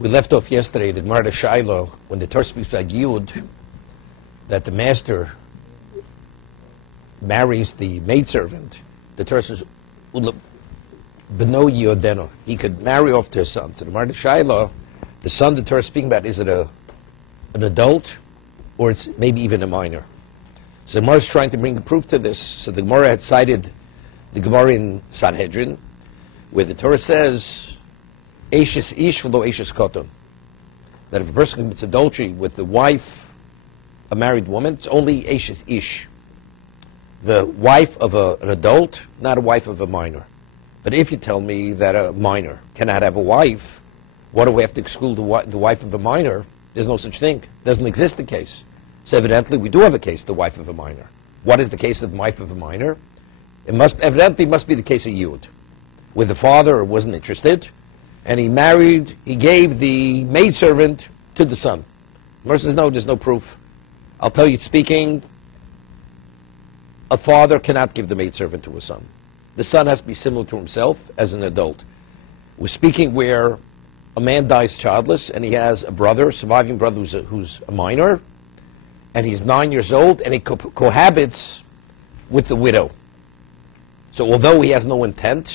We left off yesterday at Marta Shiloh when the Torah speaks about Yud, that the master marries the maidservant. The Torah says, Beno Yodeno. He could marry off to his son. So the Marta Shiloh, the son the Torah is speaking about, is it an adult or it's maybe even a minor? So the Gemara is trying to bring proof to this. So the Gemara had cited the Gemara in Sanhedrin, where the Torah says, Eishes ish v'lo eishes koton. That if a person commits adultery with the wife, a married woman, it's only Eishes ish. The wife of an adult, not a wife of a minor. But if you tell me that a minor cannot have a wife, what do we have to exclude the wife of a minor? There's no such thing. Doesn't exist a case. So evidently we do have a case, the wife of a minor. What is the case of the wife of a minor? It must be the case of Yud, where the father wasn't interested, and he gave the maidservant to the son. Gemara says, no, there's no proof. I'll tell you, speaking, a father cannot give the maidservant to a son. The son has to be similar to himself as an adult. We're speaking where a man dies childless, and he has a brother, surviving brother who's a minor, and he's 9 years old, and he cohabits with the widow. So although he has no intent,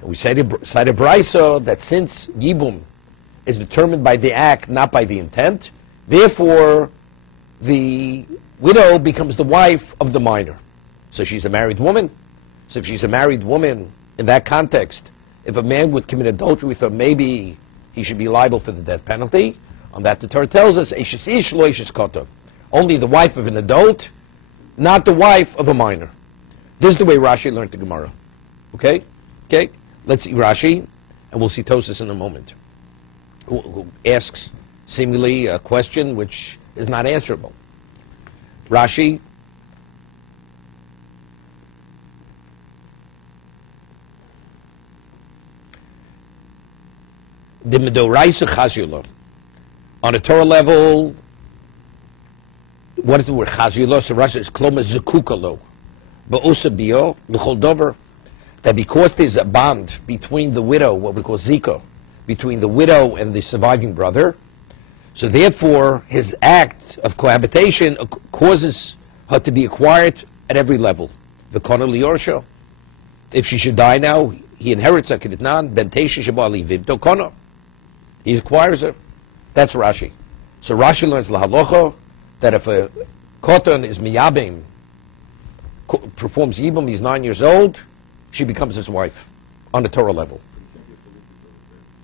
and we cited Brisa that since Yibum is determined by the act, not by the intent, therefore the widow becomes the wife of the minor. So she's a married woman. So if she's a married woman, in that context, if a man would commit adultery with her, maybe he should be liable for the death penalty. On that the Torah tells us, Eishes ish lo eishes koton. Only the wife of an adult, not the wife of a minor. This is the way Rashi learned the Gemara. Okay? Let's see Rashi, and we'll see Tosas in a moment, who asks seemingly a question which is not answerable. Rashi, the Medoraisa Chazula. On a Torah level, what is the word Chazula? So Rashi is Kloma Zekukalo. Ba'usa bio, l'chol dover. That because there's a bond between the widow, what we call zika, between the widow and the surviving brother, so therefore his act of cohabitation causes her to be acquired at every level. V'kona liyorsha. If she should die now, he inherits her keditnan, ben teisha sheba livimto kona. He acquires her. That's Rashi. So Rashi learns lahalocha that if a koton is miyabim, performs yibum, he's 9 years old, she becomes his wife on the Torah level.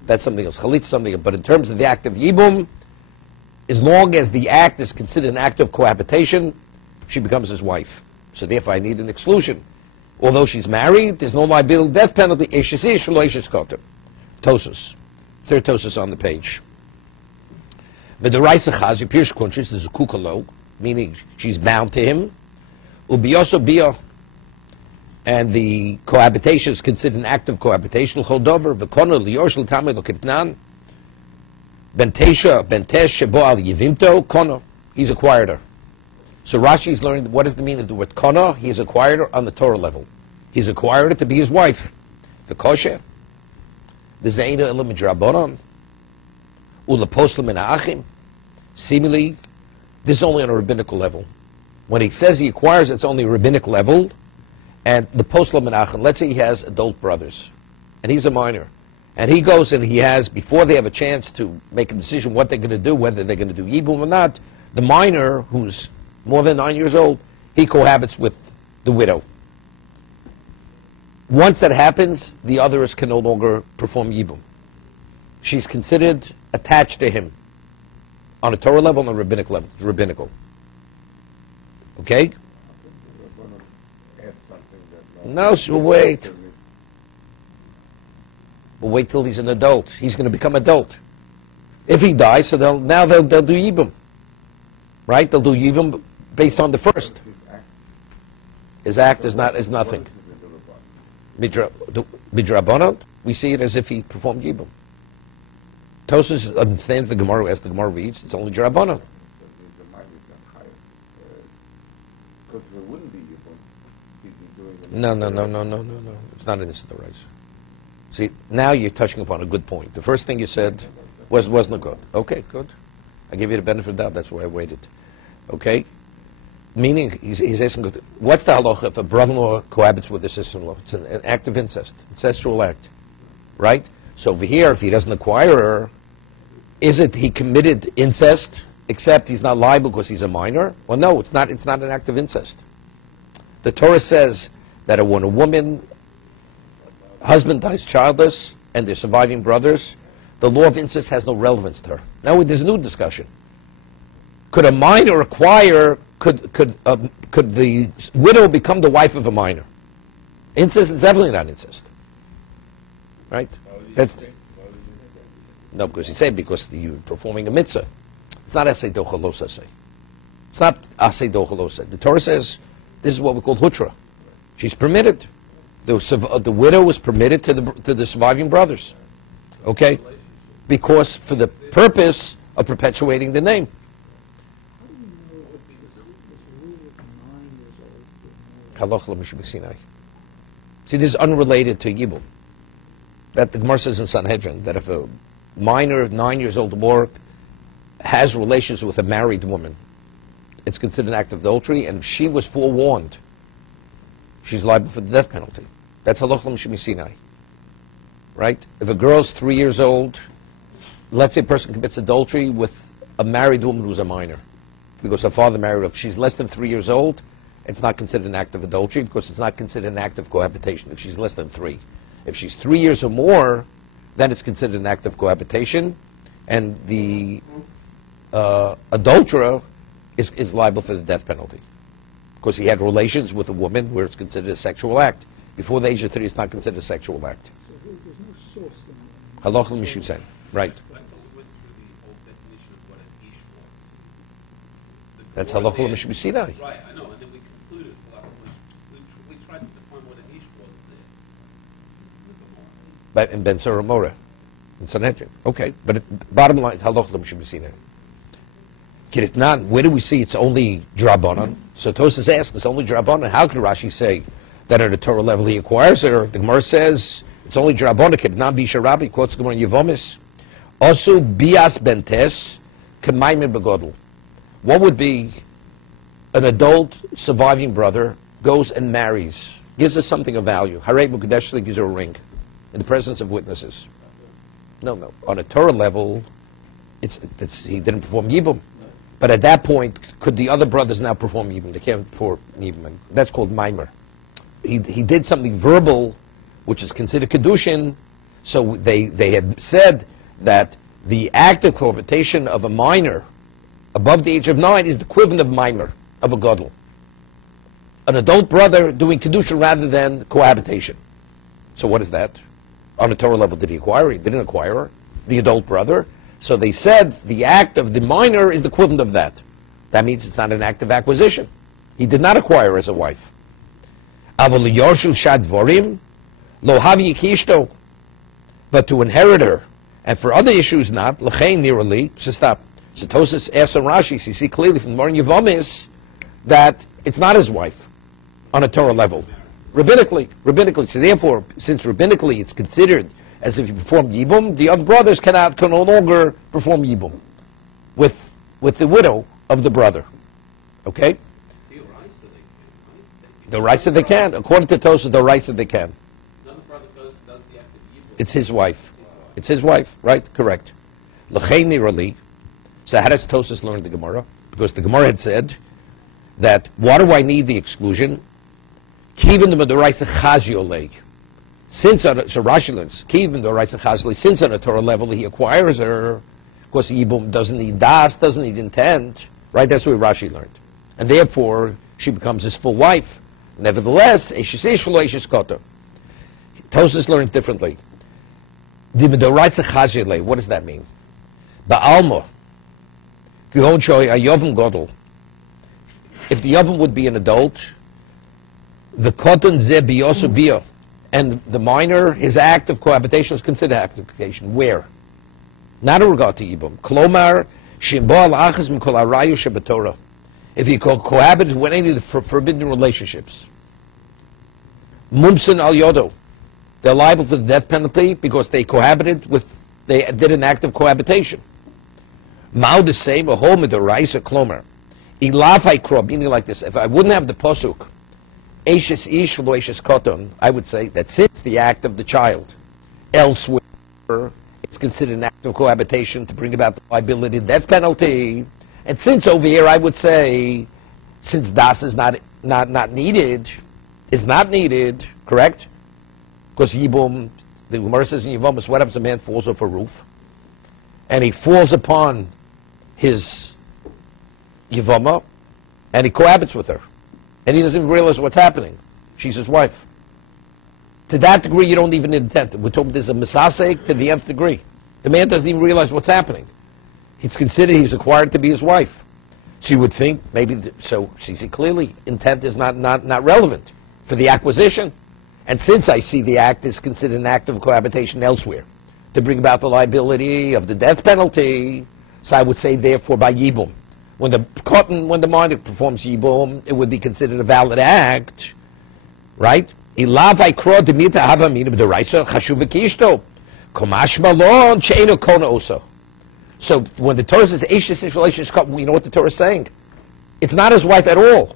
That's something else. Chalitza something else. But in terms of the act of yibum, as long as the act is considered an act of cohabitation, she becomes his wife. So therefore I need an exclusion. Although she's married, there's no liability death penalty. Eishes ish lo eishes koton. Tosus. Third Tosus on the page. V'deraisa chazi pirsh kunshis is a kukalo, meaning she's bound to him. Ubiyoso biyo. And the cohabitation is considered an act of cohabitation. L'chol v'kono liyorsh l'tamei l'kitnan. Bentesh shebo al yivimto kono. He's acquired her. So Rashi's learned what is the meaning of the word kono. He's acquired her on the Torah level. He's acquired her to be his wife. The kosher. The zeina elam midrabanan. Ulaposlim min ha'achim. Seemingly, this is only on a rabbinical level. When he says he acquires, it's only a rabbinic level. And the poslam menachem, let's say he has adult brothers, and he's a minor, and he goes and he has, before they have a chance to make a decision what they're going to do, whether they're going to do yibum or not, the minor, who's more than 9 years old, he cohabits with the widow. Once that happens, the others can no longer perform yibum. She's considered attached to him on a Torah level and a rabbinic level. It's rabbinical. Okay? No, so wait. But wait till he's an adult. He's going to become adult. If he dies, so they'll do yibum, right? They'll do yibum based on the first. His act is nothing. Midrabanan, we see it as if he performed yibum. Tosas understands the Gemara as the Gemara reads. It's only drabanan. Because there wouldn't be yibum. No. It's not in this Torah. See, now you're touching upon a good point. The first thing you said, Wasn't good. Okay, good. I give you the benefit of the doubt. That's why I waited. Okay? Meaning, he's asking, what's the halacha if a brother-in-law cohabits with a sister-in-law? It's an act of incest, incestual act, right? So over here, if he doesn't acquire her, is it he committed incest, except he's not liable because he's a minor? Well, no, it's not. It's not an act of incest. The Torah says that when a woman, husband dies childless, and they're surviving brothers, the law of incest has no relevance to her. Now there's a new discussion. Could a minor acquire? Could the widow become the wife of a minor? Incest is definitely not incest, right? That's no, because he said because you're performing a mitzvah. It's not asay dochalos asay. It's not asay dochalos. The Torah says this is what we call hutra. She's permitted. The widow was permitted to the surviving brothers. Okay, because for the purpose of perpetuating the name. See, this is unrelated to Yibum. That the Gemara says in Sanhedrin that if a minor of 9 years old or more has relations with a married woman, it's considered an act of adultery, and if she was forewarned, she's liable for the death penalty. That's halach l'mishmi Sinai. Right? If a girl's 3 years old, let's say a person commits adultery with a married woman who's a minor, because her father married her. If she's less than 3 years old, it's not considered an act of adultery because it's not considered an act of cohabitation if she's less than 3. If she's 3 years or more, then it's considered an act of cohabitation, and the adulterer is liable for the death penalty because he had relations with a woman where it's considered a sexual act. Before the age of 3, it's not considered a sexual act. So there's no source then. Halach l'mishusen, right? That's halach l'mishmi Sinai. Right, I know, and then we concluded, we tried to define what an ish was there. In Ben Surah Mora, in Sanhedrin. Okay, but bottom line is halach l'mishmi Sinai. Kiritnan, where do we see it's only drabanan? So Tosas asks, it's only drabanan. How could Rashi say that at a Torah level he acquires her? The Gemara says it's only drabanan. Kiritnan bisha Rabbi quotes the Gemara in Yevomis. Also bias bentes k'maymin begodel. What would be an adult surviving brother goes and marries, gives us something of value. Harei Mukadeshli gives her a ring in the presence of witnesses. No. On a Torah level, he didn't perform Yibum. But at that point, could the other brothers now perform Yibum? They can't perform Yibum. That's called Maimer. He did something verbal, which is considered Kedushin. So they had said that the act of cohabitation of a minor above the age of 9 is the equivalent of Maimer, of a Gadol. An adult brother doing Kedushin rather than cohabitation. So what is that? On a Torah level, did he acquire her? He didn't acquire her. The adult brother. So they said the act of the minor is the equivalent of that. That means it's not an act of acquisition. He did not acquire her as a wife. But to inherit her, and for other issues not, l'chein nirali, so stop. So Tosas asks on Rashi, so you see clearly from the Morning Yevomis that it's not his wife on a Torah level. Rabbinically. So therefore, since rabbinically it's considered as if you perform Yibum, the other brothers can no longer perform Yibum with the widow of the brother. Okay? The rights that they can. According to Tosas, the rights that they can. Another brother does the act of Yibum. It's his wife. It's his wife, right? Correct. L'chein nirali. So how does Tosas learn the Gemara? Because the Gemara had said that, why do I need the exclusion? Kivin the Medoraisa Chaziolei. Since, so Rashi learns, Kivin the Medoraisa Chaziolei, since on a Torah level he acquires her, of course Yibum doesn't need das, doesn't need intent, right? That's what Rashi learned. And therefore, she becomes his full wife. Nevertheless, Eshes Ish V'lo Eshes Kotor. Tosas learns differently. The Medoraisa Chaziolei, what does that mean? Ba'alma. If the Yavam would be an adult, the Koton Ze Biyosu Biyo, and the minor, his act of cohabitation is considered act of cohabitation. Where? Not in regard to Yibum. Klomar, Shimbo al-Achaz Mikol Arayu Shebatorah. If he cohabited with any of the forbidden relationships. Mumsin al-Yodo. They're liable for the death penalty because they cohabited with They did an act of cohabitation. Mao the same, a home of the Raisa Klomer. Ilafai Kro, meaning like this, if I wouldn't have the Posuk, Eishes Ish Lo Eishes Koton, I would say that since the act of the child, elsewhere, it's considered an act of cohabitation to bring about the liability and death penalty. And since over here, I would say, since Das is not needed, correct? Because Yibum, the Gemara says in Yevamos, what happens if a man falls off a roof? And he falls upon his Yevama, and he cohabits with her. And he doesn't even realize what's happening. She's his wife. To that degree, you don't even need intent. We're talking there's a misasek to the nth degree. The man doesn't even realize what's happening. He's considered, he's acquired to be his wife. So you would think, maybe, so see, clearly, intent is not relevant for the acquisition. And since I see the act is considered an act of cohabitation elsewhere, to bring about the liability of the death penalty, so I would say, therefore, by Yibum. When the minor performs Yibum, it would be considered a valid act, right? Ilavai kro demita havamina b'deraisa chashuv v'kishto komash malon she'enu kona oso. So when the Torah says Eishes Ish Lo Eishes Koton, we know what the Torah is saying. It's not his wife at all.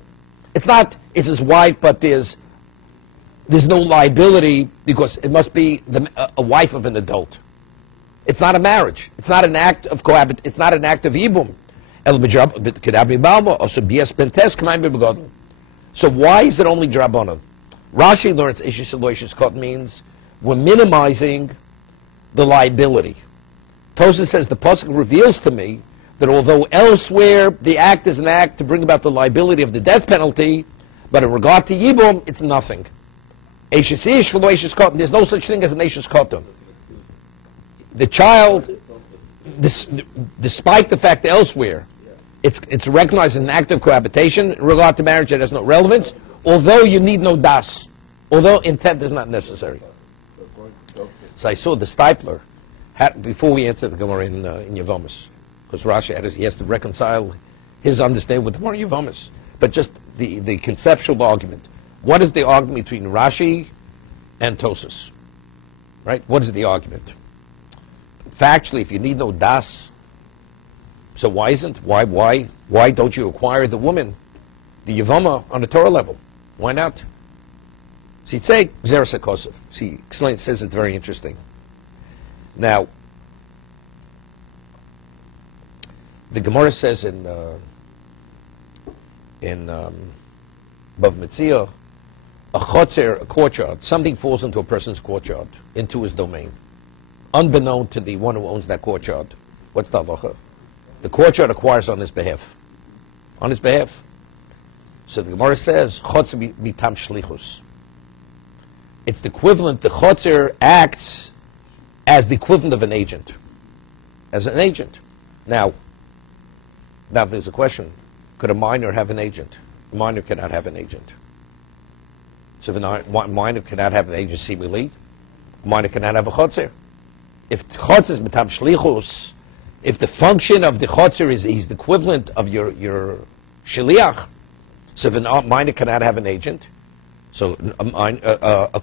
It's his wife, but there's no liability because it must be a wife of an adult. It's not a marriage. It's not an act of It's not an act of Yibum. So why is it only Drabanan? Rashi learns Eishes Lo Eishes Koton means we're minimizing the liability. Tosha says the pasuk reveals to me that although elsewhere the act is an act to bring about the liability of the death penalty, but in regard to Yibum, it's nothing. Eishes Ish Lo Eishes Koton, there's no such thing as an Eishes Koton. The child, despite the fact that elsewhere it's recognized as an act of cohabitation, in regard to marriage it has no relevance, although you need no das, although intent is not necessary. So I saw the Stipler, before we answer the Gemara in Yevamos, because Rashi he has to reconcile his understanding with the Gemara in Yevamos, but just the conceptual argument. What is the argument between Rashi and Tosas? Right? What is the argument? Factually, if you need no das, so why don't you acquire the woman, the Yevama, on the Torah level? Why not? So he'd say Xeris HaKosov. See, explains, says it's very interesting. Now, the Gemara says in Bav Metzia, a chotzer, a courtyard, something falls into a person's courtyard, into his domain, unbeknown to the one who owns that courtyard. What's the halacha? The courtyard acquires on his behalf. On his behalf. So the Gemara says, chotzer mitam shlichus. It's the equivalent, the chotzer acts as the equivalent of an agent. As an agent. Now there's a question. Could a minor have an agent? A minor cannot have an agent. So if a minor cannot have an agent seemingly, a minor cannot have a chotzer. If chotzer is mitam shlichus, if the function of the chotzer is he's the equivalent of your shliach, so if a minor cannot have an agent, so a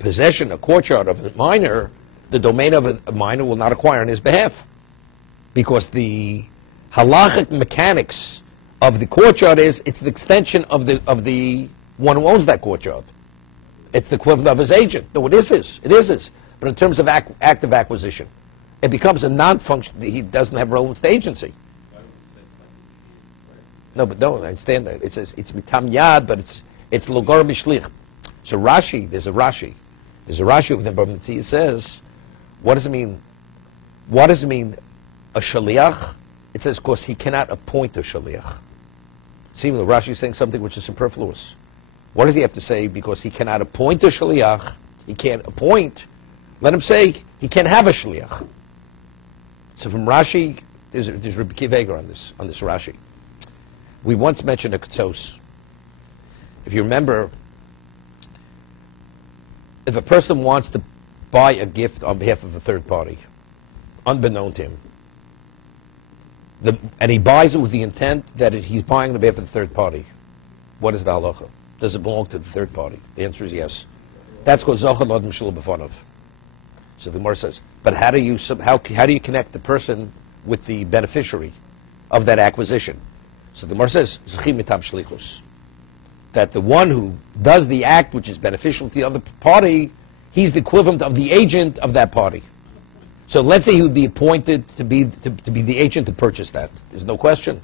possession, a courtyard of a minor, the domain of a minor will not acquire on his behalf, because the halachic mechanics of the courtyard is it's the extension of the one who owns that courtyard. It's the equivalent of his agent. No, it is his. But in terms of active acquisition, it becomes a non-function. He doesn't have relevance to agency. No, I understand that. It says it's mitam yad, but it's logar b'shlich. So there's a Rashi within Bav Metzia says, what does it mean? What does it mean, a shaliach? It says, of course, he cannot appoint a shaliach. Seemingly, Rashi is saying something which is superfluous. What does he have to say? Because he cannot appoint a shaliach, he can't appoint. Let him say he can't have a shaliach. So from Rashi, there's Rabbi Akiva Eiger on this Rashi. We once mentioned a ketzos. If you remember, if a person wants to buy a gift on behalf of a third party, unbeknown to him, and he buys it with the intent that he's buying on behalf of the third party, what is the halacha? Does it belong to the third party? The answer is yes. That's called Zochar L'Adam Shelo B'Fanav. So the Gemara says, but how do you connect the person with the beneficiary of that acquisition? So the Gemara says, Zchi mitam shlichus, that the one who does the act which is beneficial to the other party, he's the equivalent of the agent of that party. So let's say he would be appointed to be the agent to purchase that. There's no question.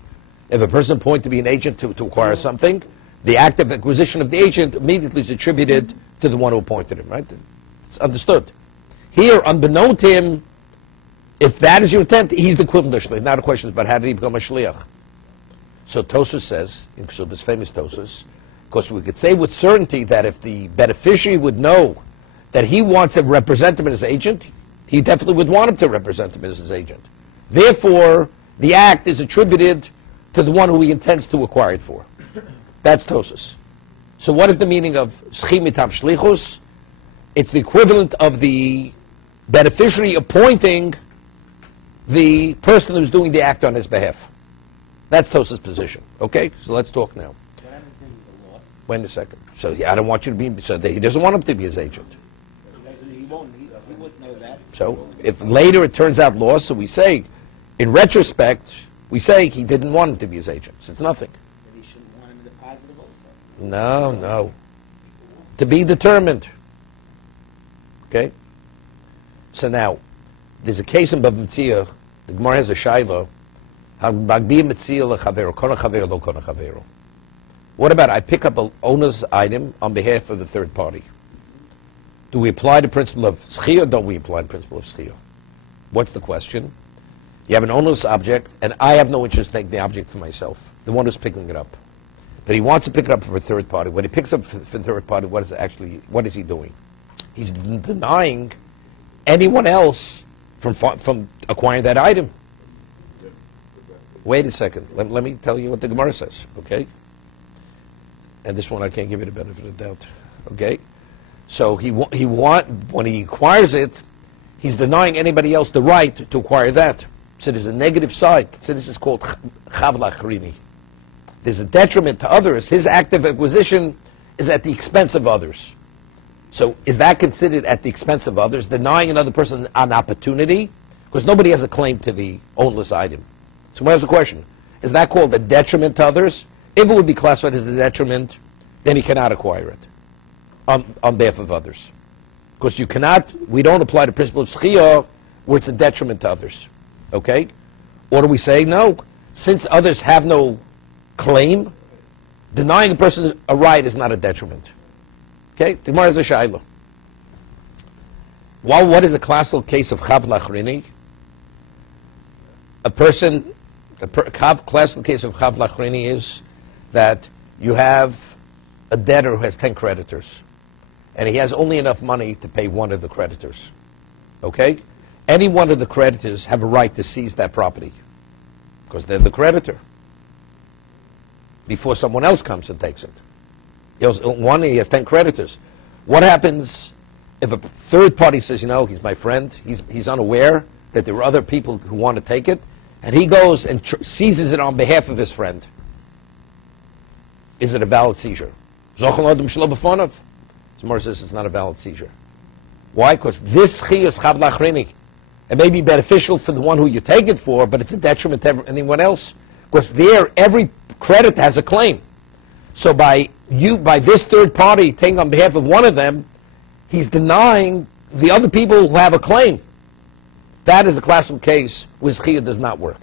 If a person appointed to be an agent to acquire something, the act of acquisition of the agent immediately is attributed to the one who appointed him, right? It's understood. Here, unbeknown to him, if that is your intent, he's the equivalent of shliach. Now the question is, but how did he become a shliach? So Tosfos says, in Ksubas, famous Tosfos, because we could say with certainty that if the beneficiary would know that he wants to represent him as agent, he definitely would want him to represent him as his agent. Therefore, the act is attributed to the one who he intends to acquire it for. That's Tosfos. So what is the meaning of Zchi mitam shlichus? It's the equivalent of the beneficiary appointing the person who's doing the act on his behalf. That's Tosfos' position. Okay? So let's talk now. Wait a second. So I don't want you to be. So he doesn't want him to be his agent. He wouldn't know that. So if later it turns out lost, so we say, in retrospect, we say he didn't want him to be his agent. So it's nothing. But he shouldn't want him in the positive also. No. To be determined. Okay? So now, there's a case in Bava Metzia. The Gemara has a shayla. What about I pick up an owner's item on behalf of the third party? Do we apply the principle of Zchi or don't we apply the principle of Zchi? What's the question? You have an owner's object, and I have no interest in taking the object for myself, the one who's picking it up. But he wants to pick it up for a third party. When he picks up for the third party, what is he doing? He's denying anyone else from acquiring that item. Wait a second. Let me tell you what the Gemara says, okay? And this one I can't give you the benefit of the doubt, okay? So when he acquires it, he's denying anybody else the right to acquire that. So there's a negative side. So this is called chavla achrini. There's a detriment to others. His act of acquisition is at the expense of others. So is that considered at the expense of others, denying another person an opportunity? Because nobody has a claim to the ownless item. So where's the question? Is that called a detriment to others? If it would be classified as a detriment, then he cannot acquire it on behalf of others. Because we don't apply the principle of Zchi where it's a detriment to others. Okay? Or do we say, no, since others have no claim, denying a person a right is not a detriment. Okay? The Gemara is a shayla. Well, what is the classical case of chavla achrini? Classical case of chavla achrini is that you have a debtor who has 10 creditors, and he has only enough money to pay one of the creditors. Okay? Any one of the creditors have a right to seize that property, because they're the creditor, before someone else comes and takes it. He has 10 creditors. What happens if a third party says, he's my friend, he's unaware that there are other people who want to take it, and he goes and seizes it on behalf of his friend? Is it a valid seizure? Zomar says it's not a valid seizure. Why? Because this Zchi is chavla achrini. It may be beneficial for the one who you take it for, but it's a detriment to anyone else. Because there, every creditor has a claim. So by this third party taking on behalf of one of them, he's denying the other people who have a claim. That is the classical case where Zchi does not work.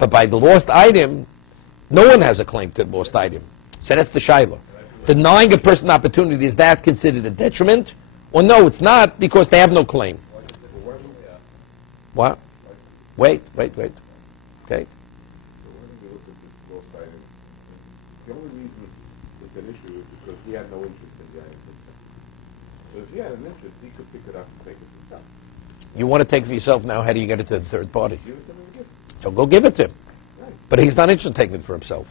But by the lost item, no one has a claim to the lost item. So that's the shayla. Denying a person opportunity, is that considered a detriment? Or no, it's not, because they have no claim. What? Wait. Okay. So when we look at this lost item, the only reason it's an issue is because he had no interest in the item himself. So if he had an interest, he could pick it up and take it himself. You want to take it for yourself now, how do you get it to the third party? Give it to him and give it. So go give it to him. Right. But he's not interested in taking it for himself.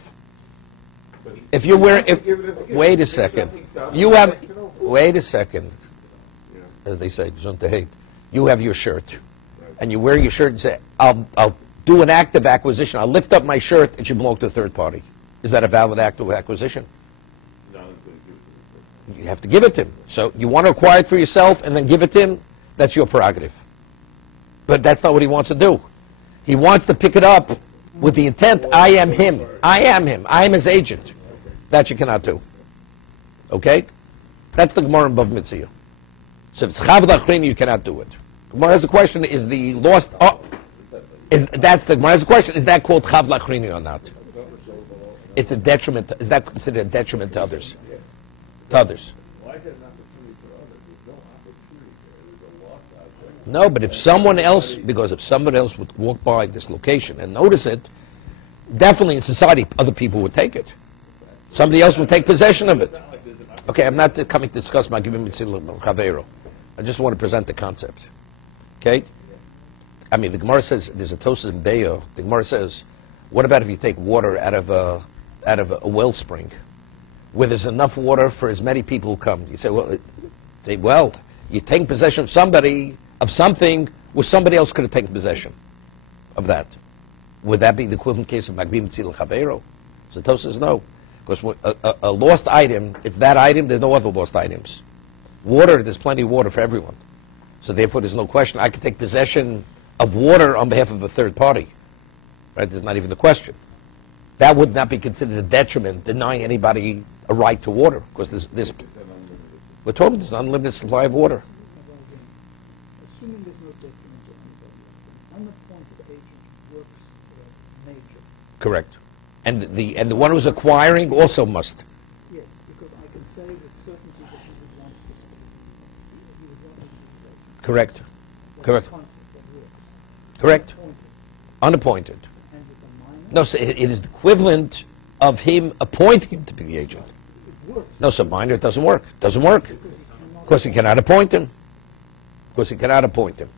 But If you're wearing, give it as a gift. wait a Take it second. up himself, You have, take it over. wait a second, Yeah. as they say, hate. You have your shirt, Right. and you wear your shirt and say, I'll do an act of acquisition. I'll lift up my shirt, it should belong to a third party. Is that a valid act of acquisition? No, it's going to give it to him. You have to give it to him. So you want to acquire it for yourself and then give it to him, That's your prerogative. But that's not what he wants to do. He wants to pick it up with the intent, I am him. I am him. I am his agent. That you cannot do. Okay? That's the Gemara in Bava Metzia. So if it's Chav Lachrini, you cannot do it. Gemara has a question, is the lost... that's the Gemara has a question, is that called Chav Lachrini or not? It's a detriment. Is that considered a detriment to others? To others. Why is it an opportunity for others? There's no opportunity there. There's a lost opportunity. No, but if someone else, because if someone else would walk by this location and notice it, definitely in society, other people would take it. Somebody else would take possession of it. Okay, I'm not coming to discuss my giving Chavero. I just want to present the concept. Okay? I mean, the Gemara says, there's a Tosas in Beyo. The Gemara says, what about if you take water out of a wellspring, where there's enough water for as many people who come? You say, well, you take possession of something where somebody else could have taken possession of that. Would that be the equivalent case of Magbim Tzil Chavero? So Tosas says no. Because a lost item, it's that item, there's no other lost items. Water, there's plenty of water for everyone. So therefore there's no question. I could take possession of water on behalf of a third party. Right? There's not even the question. That would not be considered a detriment, denying anybody a right to water. Because we're told there's an unlimited supply of water. Assuming there's no detriment to anybody else, unappointed agent works nature. Correct. And the one who's acquiring also must. Yes, because I can say with certainty that he would want to stay. He would want me to do that. Correct. That's Correct. a concept that works. Correct. Unappointed. Unappointed. And with a minor, No, so it is the equivalent of him appointing him to be the agent. it works. No, so minor, it doesn't work. Doesn't work. Because he cannot. Of course, he cannot appoint him. Of course, he cannot appoint him.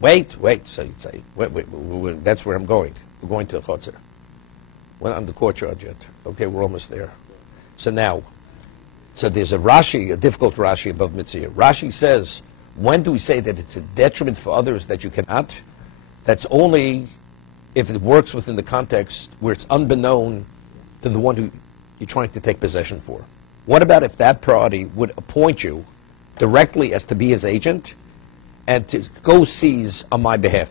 Wait. So you'd say, wait, that's where I'm going. We're going to the Chotzer. We're not on the courtyard yet. Okay, we're almost there. So now, there's a Rashi, a difficult Rashi above Mitzvah. Rashi says, when do we say that it's a detriment for others that you cannot? That's only if it works within the context where it's unbeknown to the one who you're trying to take possession for. What about if that party would appoint you directly as to be his agent and to go seize on my behalf?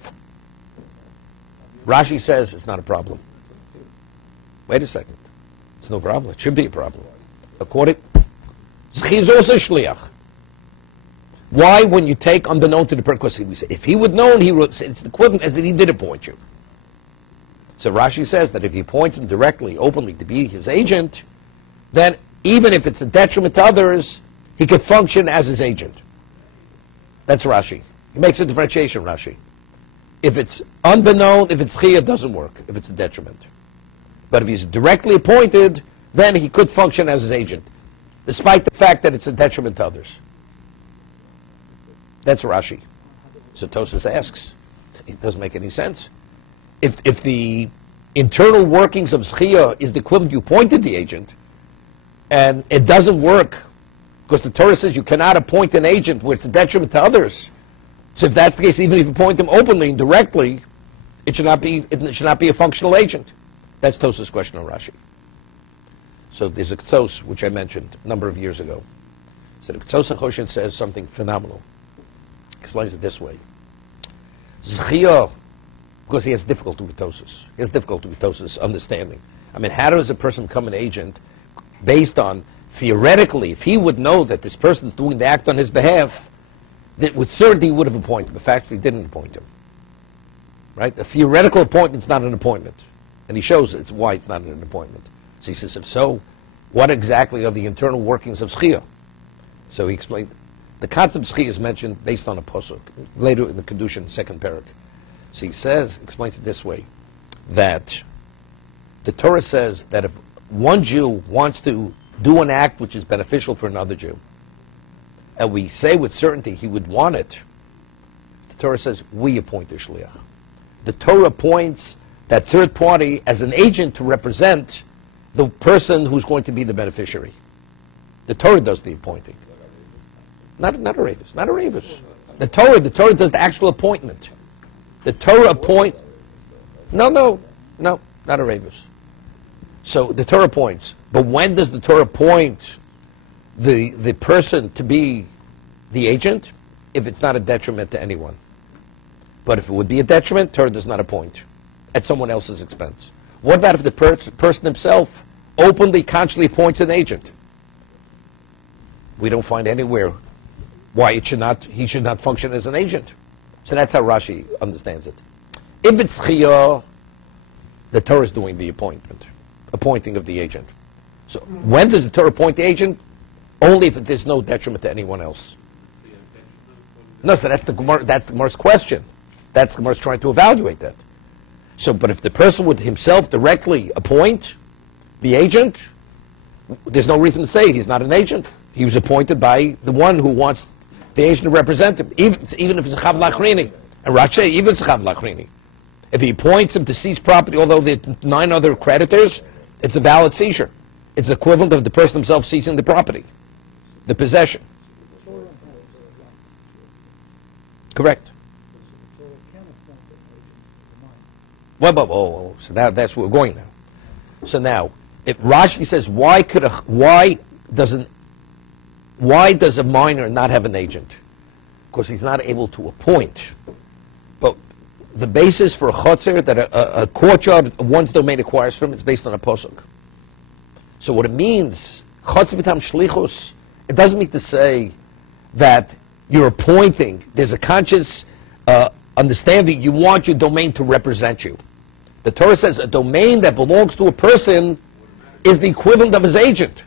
Rashi says it's not a problem. Wait a second. It's no problem. It should be a problem. According... He's also shliach. Why, when you take unbeknown to the person, if he would known, it's the equivalent as that he did appoint you. So Rashi says that if he appoints him directly, openly to be his agent, then even if it's a detriment to others, he could function as his agent. That's Rashi. He makes a differentiation, Rashi. If it's unbeknown, if it's chiyah, it doesn't work, if it's a detriment. But if he's directly appointed, then he could function as his agent, despite the fact that it's a detriment to others. That's Rashi. So Tosas asks, it doesn't make any sense. If the internal workings of Zchiyah is the equivalent, you appointed the agent, and it doesn't work, because the Torah says you cannot appoint an agent where it's a detriment to others. So if that's the case, even if you appoint them openly and directly, it should not be a functional agent. That's Tosas' question on Rashi. So there's a Ktsos, which I mentioned a number of years ago. So the Ktsos HaChoshen says something phenomenal. Explains it this way. Zchiyah, because he has difficulty with Tosas. He has difficulty with Tosas understanding. I mean, how does a person become an agent based on, theoretically, if he would know that this person is doing the act on his behalf, that with certainty he would have appointed him. The fact that he didn't appoint him. Right? A theoretical appointment is not an appointment. And he shows it's why it's not an appointment. So he says, if so, what exactly are the internal workings of Zchiyah? So he explained, the concept of Zchiyah is mentioned based on a posuk, later in the Kedushin, second parak. So he says, explains it this way, that the Torah says that if one Jew wants to do an act which is beneficial for another Jew, and we say with certainty he would want it, the Torah says we appoint the shliach. The Torah appoints that third party as an agent to represent the person who's going to be the beneficiary. The Torah does the appointing. Not a Ravus. Not a Ravus. The Torah does the actual appointment. The Torah appoint. No, not a Ravus. So the Torah appoints. But when does the Torah appoint the person to be the agent if it's not a detriment to anyone. But if it would be a detriment, Torah does not appoint at someone else's expense. What about if the person himself openly, consciously appoints an agent? We don't find anywhere why he should not function as an agent. So that's how Rashi understands it. If it's chiyah, the Torah is doing the appointing of the agent. So when does the Torah appoint the agent? Only if there's no detriment to anyone else. No, so that's the Gemara's question. That's the Gemara's trying to evaluate that. So, but if the person would himself directly appoint the agent, there's no reason to say he's not an agent. He was appointed by the one who wants the agent to represent him, even if it's a chav lachrini. And Rashi, even if it's a chav lachrini. If he appoints him to seize property, although there are 9 other creditors, it's a valid seizure. It's equivalent of the person himself seizing the property, the possession. Torah has the right. Correct. The Torah can appoint an agent to the minor. Well, so that's where we're going now. So now, if Rashi says, why does a minor not have an agent? Because he's not able to appoint. But the basis for a chotzer that a courtyard, one's domain acquires from, it's based on a posuk. So what it means, chotzer b'tam shlichus, it doesn't mean to say that you're appointing. There's a conscious understanding you want your domain to represent you. The Torah says a domain that belongs to a person is the equivalent of his agent.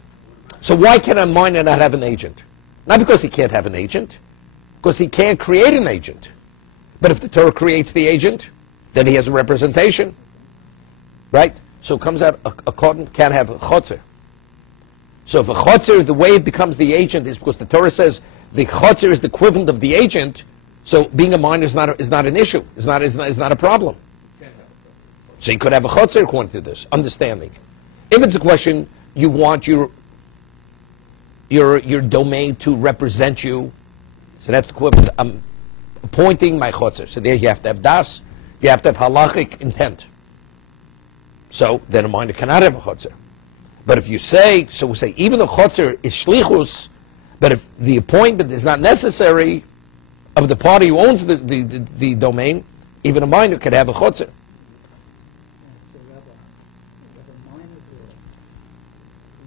So why can a minor not have an agent? Not because he can't have an agent, because he can't create an agent. But if the Torah creates the agent, then he has a representation. Right? So it comes out, a cotton can't have a chotzer. So if a chotzer, the way it becomes the agent is because the Torah says the chotzer is the equivalent of the agent, so being a minor is not an issue, is not a problem. So you could have a chotzer according to this understanding. If it's a question you want your domain to represent you, so that's the equivalent. I'm appointing my chotzer. So there you have to have das, you have to have halachic intent. So then a minor cannot have a chotzer. But if you say, so we say even the chotzer is shlichus, but if the appointment is not necessary of the party who owns the domain, even a minor could have a chotzer. So Rabbi, a minor girl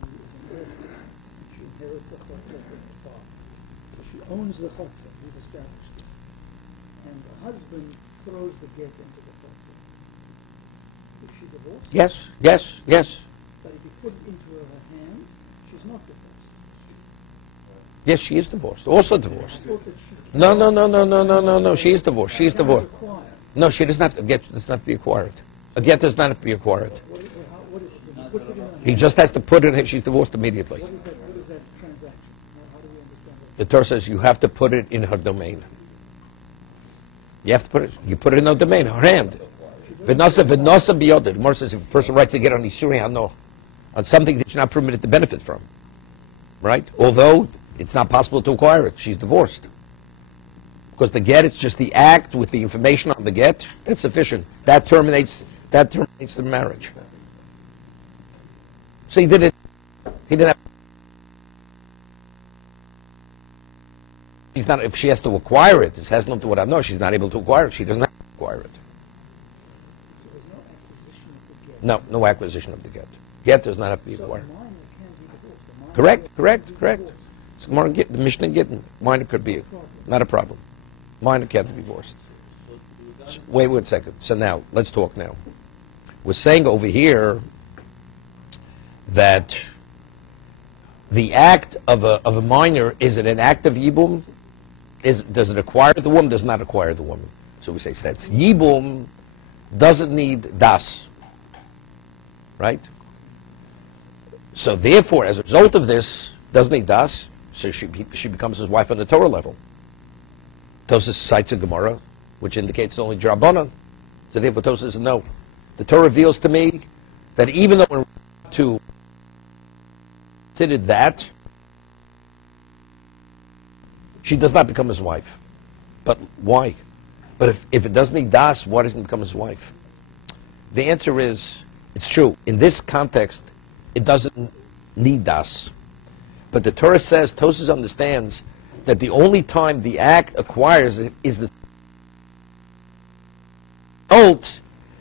who is an orphan, and she inherits a chotzer from the father. So she owns the chotzer, we've established this. And the husband throws the get into the chotzer. Is she divorced? Yes. But if you put it into her hand, she's not divorced. Yes, she is divorced. Also divorced. I thought that she No. She is divorced. She is can't divorced. acquire. No, she does not. A get does not be acquired. A get does not have to be acquired. What is it? When you put it in her He hand, just has to put it in. She's divorced immediately. what is that transaction? How do we understand that? The Torah says you have to put it in her domain. You have to put it. You put it in her domain, her hand. V'nasa biyod. The Gemara says if a person writes a get on Yisuri Hano, on something that she's not permitted to benefit from, right? Although it's not possible to acquire it, she's divorced. Because the get, it's just the act with the information on the get. That's sufficient. That terminates the marriage. So he didn't have. She's not. If she has to acquire it, this has nothing to do with what I know. She's not able to acquire it. She doesn't have to acquire it. There was no acquisition of the get. No acquisition of the get. Get does not have to be So a acquired. minor can be divorced. A minor Correct. So the Mishnah Gittin, minor could be not a problem. Minor can't be divorced. Wait 1 second. So now, let's talk now. We're saying over here that the act of a minor, is it an act of yibum? Does it acquire the woman? Does not acquire the woman? So we say that's yibum doesn't need das, right? So therefore, as a result of this, doesn't need das. So she becomes his wife on the Torah level. Tosas cites a Gemara, which indicates only Drabanan. So therefore, Tosas says no. The Torah reveals to me that even though we're to consider that, she does not become his wife. But why? But if it doesn't need das, why doesn't it become his wife? The answer is, it's true. In this context, it doesn't need das. But the Torah says, Tosas understands that the only time the act acquires it is the result,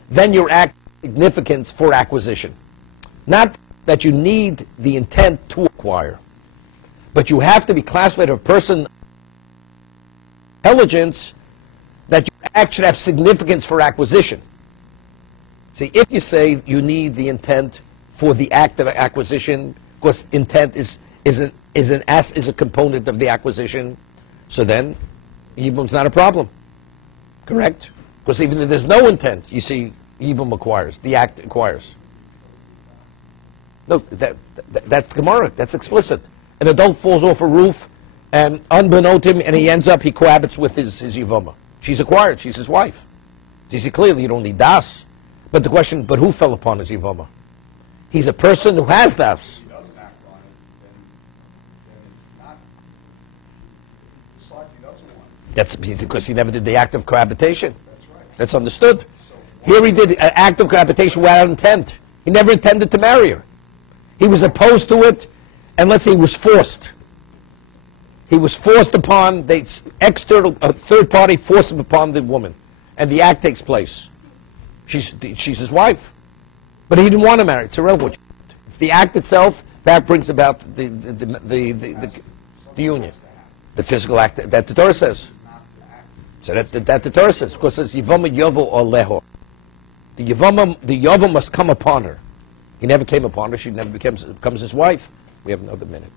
then your act has significance for acquisition. Not that you need the intent to acquire, but you have to be classified as a person of intelligence that your act should have significance for acquisition. See, if you say you need the intent for the act of acquisition, because intent is a component of the acquisition, so then Yibum's not a problem. Correct? Because even if there's no intent, you see, Yibum acquires, the act acquires. No, that's Gemara, that's explicit. An adult falls off a roof, and unbeknownst to him, and he cohabits with his Yivama. She's acquired, she's his wife. You see, clearly you don't need das. But the question, but who fell upon his Yivama? He's a person who has das. If he doesn't act on it, then it's not, decides he doesn't want it. That's because he never did the act of cohabitation. That's right. That's understood. Here he did an act of cohabitation without intent. He never intended to marry her. He was opposed to it, and let's say he was forced. He was forced upon, the external, third party forced him upon the woman, and the act takes place. She's his wife. But he didn't want to marry. It's irrelevant. It's the act itself that brings about the union. The physical act that the Torah says. So that the Torah says, because it says Yivama Yovo Oleho. The Yavama must come upon her. He never came upon her. She never becomes his wife. We have another minute.